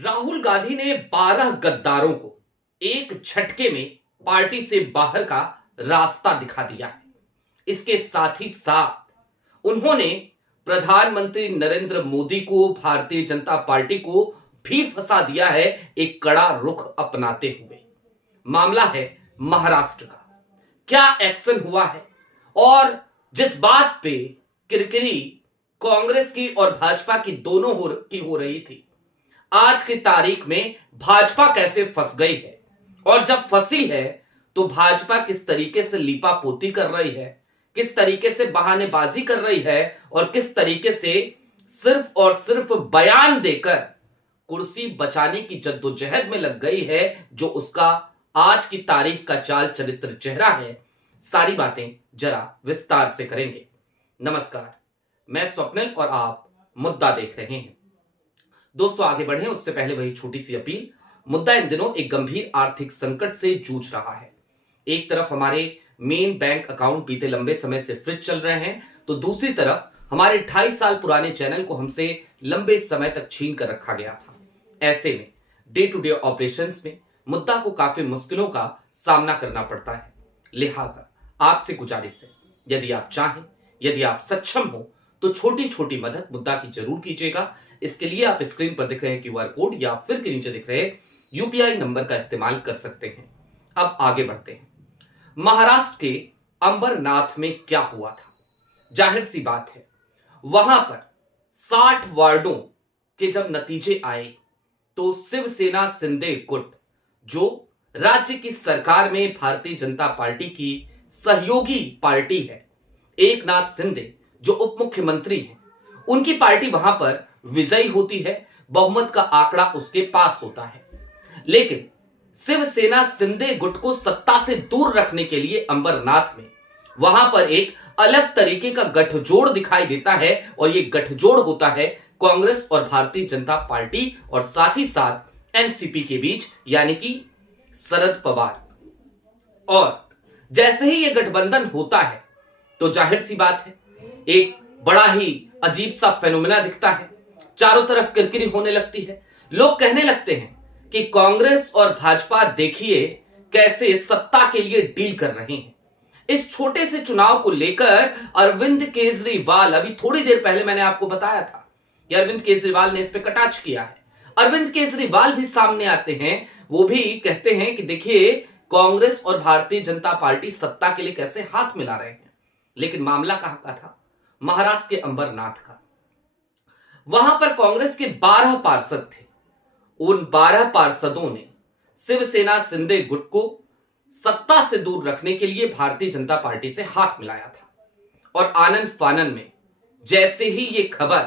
राहुल गांधी ने 12 गद्दारों को एक झटके में पार्टी से बाहर का रास्ता दिखा दिया है। इसके साथ ही साथ उन्होंने प्रधानमंत्री नरेंद्र मोदी को, भारतीय जनता पार्टी को भी फंसा दिया है एक कड़ा रुख अपनाते हुए। मामला है महाराष्ट्र का। क्या एक्शन हुआ है और जिस बात पे किरकिरी कांग्रेस की और भाजपा की दोनों हो रही थी, आज की तारीख में भाजपा कैसे फंस गई है और जब फंसी है तो भाजपा किस तरीके से लीपापोती कर रही है, किस तरीके से बहानेबाजी कर रही है और किस तरीके से सिर्फ और सिर्फ बयान देकर कुर्सी बचाने की जद्दोजहद में लग गई है, जो उसका आज की तारीख का चाल चरित्र चेहरा है। सारी बातें जरा विस्तार से करेंगे। नमस्कार, मैं स्वप्निल और आप मुद्दा देख रहे हैं। दोस्तों, आगे बढ़े उससे पहले वही छोटी सी अपील। मुद्दा इन दिनों एक गंभीर आर्थिक संकट से जूझ रहा है। एक तरफ हमारे मेन बैंक अकाउंट बीते लंबे समय से फ्रीज चल रहे हैं, तो दूसरी तरफ हमारे 2.5 साल पुराने चैनल को हमसे लंबे समय तक छीन कर रखा गया था। ऐसे में डे टू डे ऑपरेशंस में मुद्दा को काफी मुश्किलों का सामना करना पड़ता है। लिहाजा आपसे गुजारिश है, यदि आप चाहें, यदि आप सक्षम हो, तो छोटी छोटी मदद मुद्दा की जरूर कीजिएगा। इसके लिए आप स्क्रीन पर दिख रहे क्यूआर कोड या फिर के नीचे दिख रहे यूपीआई नंबर का इस्तेमाल कर सकते हैं। अब आगे बढ़ते हैं। महाराष्ट्र के अंबरनाथ में क्या हुआ था? जाहिर सी बात है, वहां पर 60 वार्डों के जब नतीजे आए तो शिवसेना शिंदे गुट, जो राज्य की सरकार में भारतीय जनता पार्टी की सहयोगी पार्टी है, एकनाथ शिंदे जो उप मुख्यमंत्री हैं, उनकी पार्टी वहां पर विजयी होती है। बहुमत का आंकड़ा उसके पास होता है। लेकिन शिवसेना शिंदे गुट को सत्ता से दूर रखने के लिए अंबरनाथ में वहां पर एक अलग तरीके का गठजोड़ दिखाई देता है, और यह गठजोड़ होता है कांग्रेस और भारतीय जनता पार्टी और साथ ही साथ एनसीपी के बीच, यानी कि शरद पवार। और जैसे ही यह गठबंधन होता है तो जाहिर सी बात है, एक बड़ा ही अजीब सा फेनोमेना दिखता है। चारों तरफ किरकिरी होने लगती है। लोग कहने लगते हैं कि कांग्रेस और भाजपा देखिए कैसे सत्ता के लिए डील कर रहे हैं। इस छोटे से चुनाव को लेकर अरविंद केजरीवाल, अभी थोड़ी देर पहले मैंने आपको बताया था कि अरविंद केजरीवाल ने इस पे कटाक्ष किया है। अरविंद केजरीवाल भी सामने आते हैं, वो भी कहते हैं कि देखिए कांग्रेस और भारतीय जनता पार्टी सत्ता के लिए कैसे हाथ मिला रहे हैं। लेकिन मामला कहां का था? महाराष्ट्र के अंबरनाथ का। वहां पर कांग्रेस के 12 पार्षद थे। उन 12 पार्षदों ने शिवसेना शिंदे गुट को सत्ता से दूर रखने के लिए भारतीय जनता पार्टी से हाथ मिलाया था। और आनन फानन में जैसे ही ये खबर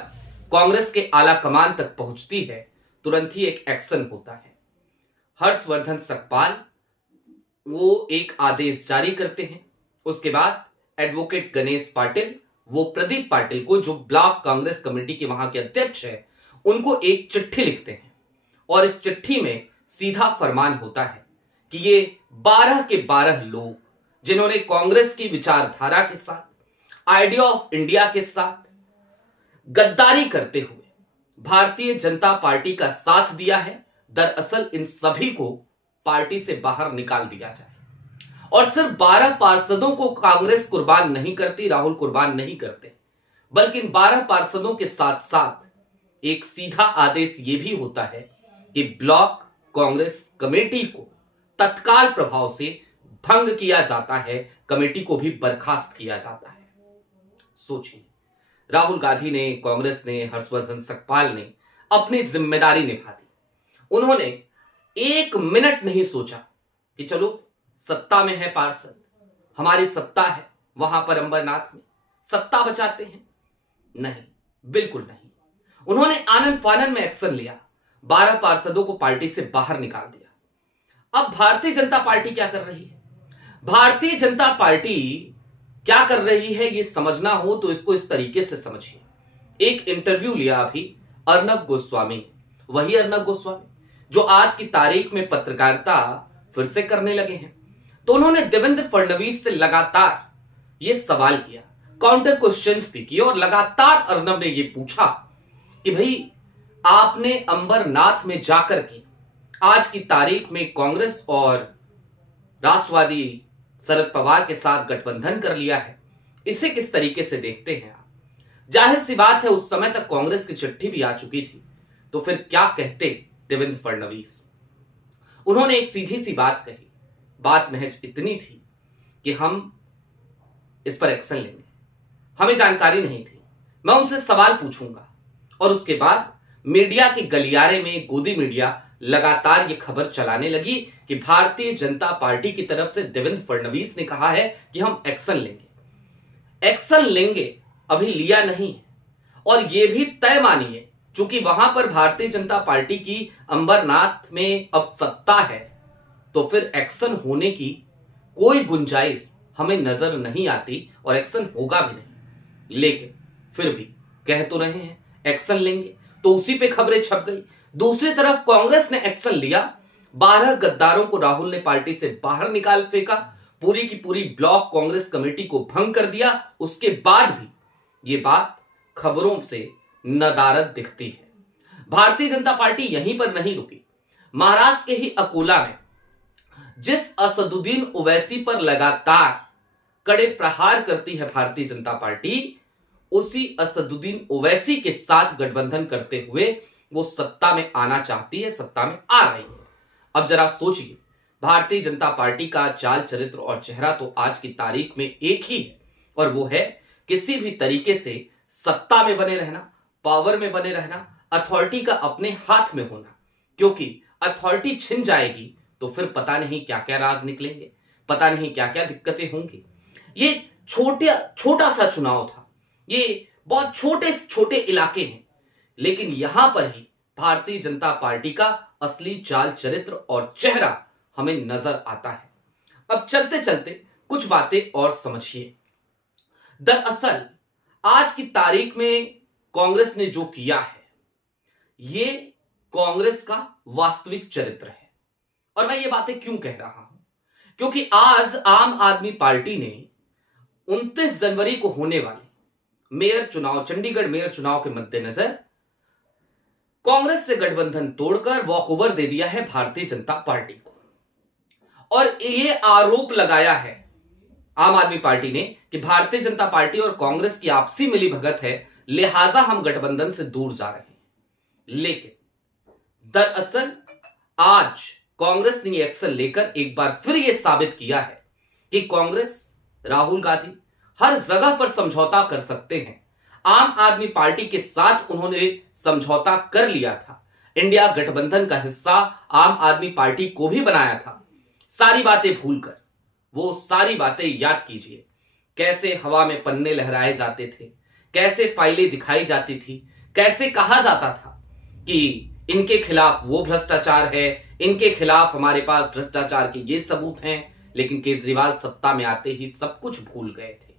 कांग्रेस के आला कमान तक पहुंचती है, तुरंत ही एक एक्शन होता है। हर्षवर्धन सकपाल वो एक आदेश जारी करते हैं। उसके बाद एडवोकेट गणेश पाटिल, वो प्रदीप पाटिल को, जो ब्लॉक कांग्रेस कमेटी के वहां के अध्यक्ष है, उनको एक चिट्ठी लिखते हैं। और इस चिट्ठी में सीधा फरमान होता है कि ये 12 के 12 लोग, जिन्होंने कांग्रेस की विचारधारा के साथ, आइडिया ऑफ इंडिया के साथ गद्दारी करते हुए भारतीय जनता पार्टी का साथ दिया है, दरअसल इन सभी को पार्टी से बाहर निकाल दिया जाए। और सिर्फ 12 पार्षदों को कांग्रेस कुर्बान नहीं करती, राहुल कुर्बान नहीं करते, बल्कि इन 12 पार्षदों के साथ साथ एक सीधा आदेश यह भी होता है कि ब्लॉक कांग्रेस कमेटी को तत्काल प्रभाव से भंग किया जाता है, कमेटी को भी बर्खास्त किया जाता है। सोचिए, राहुल गांधी ने, कांग्रेस ने, हर्षवर्धन सकपाल ने अपनी जिम्मेदारी निभा दी। उन्होंने 1 मिनट नहीं सोचा कि चलो सत्ता में है पार्षद, हमारी सत्ता है वहां पर अंबरनाथ में, सत्ता बचाते हैं। नहीं, बिल्कुल नहीं। उन्होंने आनन फानन में एक्शन लिया, 12 पार्षदों को पार्टी से बाहर निकाल दिया। अब भारतीय जनता पार्टी क्या कर रही है? भारतीय जनता पार्टी क्या कर रही है, यह समझना हो तो इसको इस तरीके से समझिए। एक इंटरव्यू लिया अभी अर्नब गोस्वामी, वही अर्नब गोस्वामी जो आज की तारीख में पत्रकारिता फिर से करने लगे हैं। तो उन्होंने देवेंद्र फडणवीस से लगातार यह सवाल किया, काउंटर क्वेश्चंस भी किए, और लगातार अर्नब ने यह पूछा कि भाई आपने अंबरनाथ में जाकर के आज की तारीख में कांग्रेस और राष्ट्रवादी शरद पवार के साथ गठबंधन कर लिया है, इसे किस तरीके से देखते हैं आप? जाहिर सी बात है उस समय तक कांग्रेस की चिट्ठी भी आ चुकी थी, तो फिर क्या कहते देवेंद्र फडणवीस? उन्होंने एक सीधी सी बात कही। बात महज इतनी थी कि हम इस पर एक्शन लेंगे। हमें जानकारी नहीं थी, मैं उनसे सवाल पूछूंगा। और उसके बाद मीडिया के गलियारे में गोदी मीडिया लगातार ये खबर चलाने लगी कि भारतीय जनता पार्टी की तरफ से देवेंद्र फडणवीस ने कहा है कि हम एक्शन लेंगे। एक्शन लेंगे अभी लिया नहीं है, और यह भी तय मानिए चूंकि वहां पर भारतीय जनता पार्टी की अंबरनाथ में अब सत्ता है, तो फिर एक्शन होने की कोई गुंजाइश हमें नजर नहीं आती और एक्शन होगा भी नहीं। लेकिन फिर भी कह तो रहे हैं एक्शन लेंगे, तो उसी पे खबरें छप गई। दूसरी तरफ कांग्रेस ने एक्शन लिया। 12 गद्दारों को राहुल ने पार्टी से बाहर निकाल फेंका, पूरी की पूरी ब्लॉक कांग्रेस कमेटी को भंग कर दिया। उसके बाद भी ये बात खबरों से नदारद दिखती है। भारतीय जनता पार्टी यहीं पर नहीं रुकी। महाराष्ट्र के ही अकोला में जिस असदुद्दीन ओवैसी पर लगातार कड़े प्रहार करती है भारतीय जनता पार्टी, उसी असदुद्दीन ओवैसी के साथ गठबंधन करते हुए वो सत्ता में आना चाहती है, सत्ता में आ रही है। अब जरा सोचिए, भारतीय जनता पार्टी का चाल चरित्र और चेहरा तो आज की तारीख में एक ही है, और वो है किसी भी तरीके से सत्ता में बने रहना, पावर में बने रहना, अथॉरिटी का अपने हाथ में होना। क्योंकि अथॉरिटी छिन जाएगी तो फिर पता नहीं क्या क्या राज निकलेंगे, पता नहीं क्या क्या दिक्कतें होंगी। ये छोटा सा चुनाव था, ये बहुत छोटे छोटे इलाके हैं, लेकिन यहां पर ही भारतीय जनता पार्टी का असली चाल चरित्र और चेहरा हमें नजर आता है। अब चलते चलते कुछ बातें और समझिए। दरअसल आज की तारीख में कांग्रेस ने जो किया है, ये कांग्रेस का वास्तविक चरित्र है। और मैं ये बातें क्यों कह रहा हूं? क्योंकि आज आम आदमी पार्टी ने 29 जनवरी को होने वाले मेयर चुनाव, चंडीगढ़ मेयर चुनाव के मद्देनजर कांग्रेस से गठबंधन तोड़कर वॉकओवर दे दिया है भारतीय जनता पार्टी को। और यह आरोप लगाया है आम आदमी पार्टी ने कि भारतीय जनता पार्टी और कांग्रेस की आपसी मिलीभगत है, लिहाजा हम गठबंधन से दूर जा रहे हैं। लेकिन दरअसल आज कांग्रेस ने एक्शन लेकर एक बार फिर यह साबित किया है कि कांग्रेस, राहुल गांधी हर जगह पर समझौता कर सकते हैं। आम आदमी पार्टी के साथ उन्होंने समझौता कर लिया था, इंडिया गठबंधन का हिस्सा आम आदमी पार्टी को भी बनाया था। सारी बातें भूलकर वो सारी बातें याद कीजिए, कैसे हवा में पन्ने लहराए जाते थे, कैसे फाइलें दिखाई जाती थी, कैसे कहा जाता था कि इनके खिलाफ वो भ्रष्टाचार है, इनके खिलाफ हमारे पास भ्रष्टाचार के ये सबूत हैं। लेकिन केजरीवाल सत्ता में आते ही सब कुछ भूल गए थे।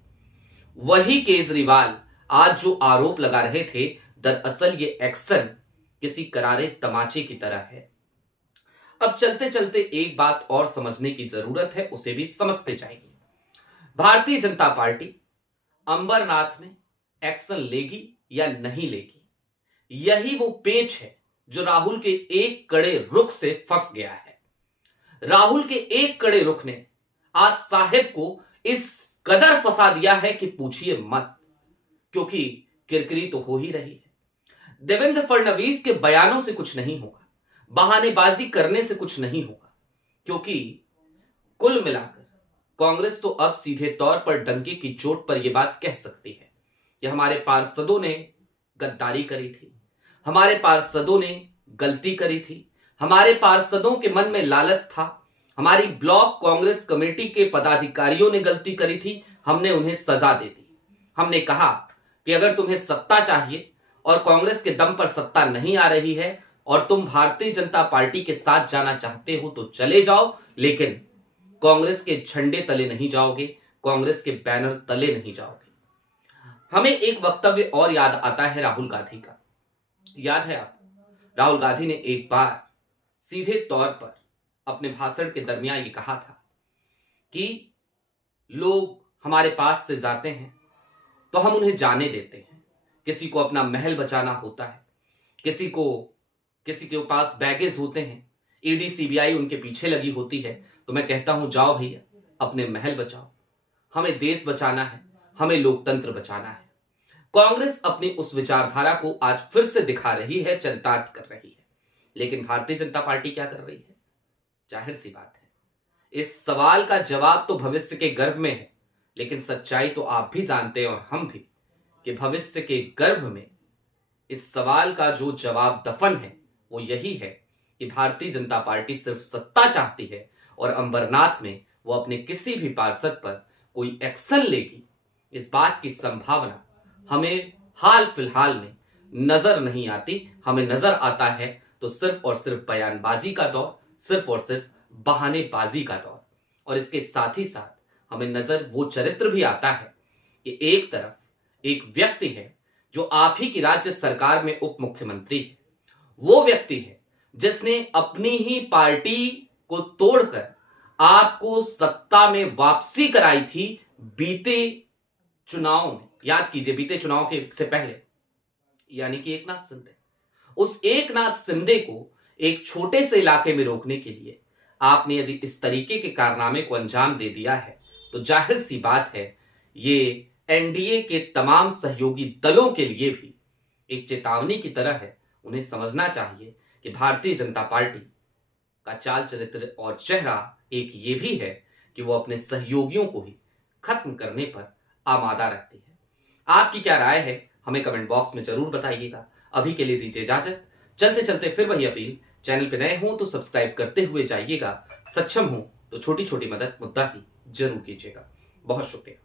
वही केजरीवाल आज जो आरोप लगा रहे थे, दरअसल ये एक्शन किसी करारे तमाचे की तरह है। अब चलते चलते एक बात और समझने की जरूरत है, उसे भी समझते जाएंगे। भारतीय जनता पार्टी अंबरनाथ में एक्शन लेगी या नहीं लेगी, यही वो पेच है जो राहुल के एक कड़े रुख से फंस गया है। राहुल के एक कड़े रुख ने आज साहिब को इस कदर फंसा दिया है कि पूछिए मत, क्योंकि किरकिरी तो हो ही रही है। देवेंद्र फडणवीस के बयानों से कुछ नहीं होगा, बहानेबाजी करने से कुछ नहीं होगा, क्योंकि कुल मिलाकर कांग्रेस तो अब सीधे तौर पर डंके की चोट पर यह बात कह सकती है कि हमारे पार्षदों ने गद्दारी करी थी, हमारे पार्षदों ने गलती करी थी, हमारे पार्षदों के मन में लालच था, हमारी ब्लॉक कांग्रेस कमेटी के पदाधिकारियों ने गलती करी थी, हमने उन्हें सजा दे दी। हमने कहा कि अगर तुम्हें सत्ता चाहिए और कांग्रेस के दम पर सत्ता नहीं आ रही है और तुम भारतीय जनता पार्टी के साथ जाना चाहते हो तो चले जाओ, लेकिन कांग्रेस के झंडे तले नहीं जाओगे, कांग्रेस के बैनर तले नहीं जाओगे। हमें एक वक्तव्य और याद आता है राहुल गांधी का। याद है आपको, राहुल गांधी ने एक बार सीधे तौर पर अपने भाषण के दरमियान ये कहा था कि लोग हमारे पास से जाते हैं तो हम उन्हें जाने देते हैं, किसी को अपना महल बचाना होता है, किसी के पास बैगेज होते हैं, ईडी सीबीआई उनके पीछे लगी होती है, तो मैं कहता हूं जाओ भैया, अपने महल बचाओ। हमें देश बचाना है, हमें लोकतंत्र बचाना है। कांग्रेस अपनी उस विचारधारा को आज फिर से दिखा रही है, चरितार्थ कर रही है। लेकिन भारतीय जनता पार्टी क्या कर रही है? जाहिर सी बात है, इस सवाल का जवाब तो भविष्य के गर्भ में है, लेकिन सच्चाई तो आप भी जानते हैं और हम भी, कि भविष्य के गर्भ में इस सवाल का जो जवाब दफन है वो यही है कि भारतीय जनता पार्टी सिर्फ सत्ता चाहती है और अंबरनाथ में वो अपने किसी भी पार्षद पर कोई एक्शन लेगी, इस बात की संभावना हमें हाल फिलहाल में नजर नहीं आती। हमें नजर आता है तो सिर्फ और सिर्फ बयानबाजी का दौर, सिर्फ और सिर्फ बहानेबाजी का दौर। और इसके साथ ही साथ हमें नजर वो चरित्र भी आता है कि एक तरफ एक व्यक्ति है जो आप ही की राज्य सरकार में उप मुख्यमंत्री है, वो व्यक्ति है जिसने अपनी ही पार्टी को तोड़कर आपको सत्ता में वापसी कराई थी बीते चुनाव में। याद कीजिए, बीते चुनाव के से पहले, यानी कि एकनाथ शिंदे। उस एकनाथ शिंदे को एक छोटे से इलाके में रोकने के लिए आपने यदि इस तरीके के कारनामे को अंजाम दे दिया है, तो जाहिर सी बात है ये एनडीए के तमाम सहयोगी दलों के लिए भी एक चेतावनी की तरह है। उन्हें समझना चाहिए कि भारतीय जनता पार्टी का चाल चरित्र और चेहरा एक ये भी है कि वो अपने सहयोगियों को ही खत्म करने पर आमादा रहती है। आपकी क्या राय है, हमें कमेंट बॉक्स में जरूर बताइएगा। अभी के लिए दीजिए इजाजत। चलते चलते फिर वही अपील, चैनल पे नए हो तो सब्सक्राइब करते हुए जाइएगा, सक्षम हो तो छोटी छोटी मदद मुद्दा की जरूर कीजिएगा। बहुत शुक्रिया।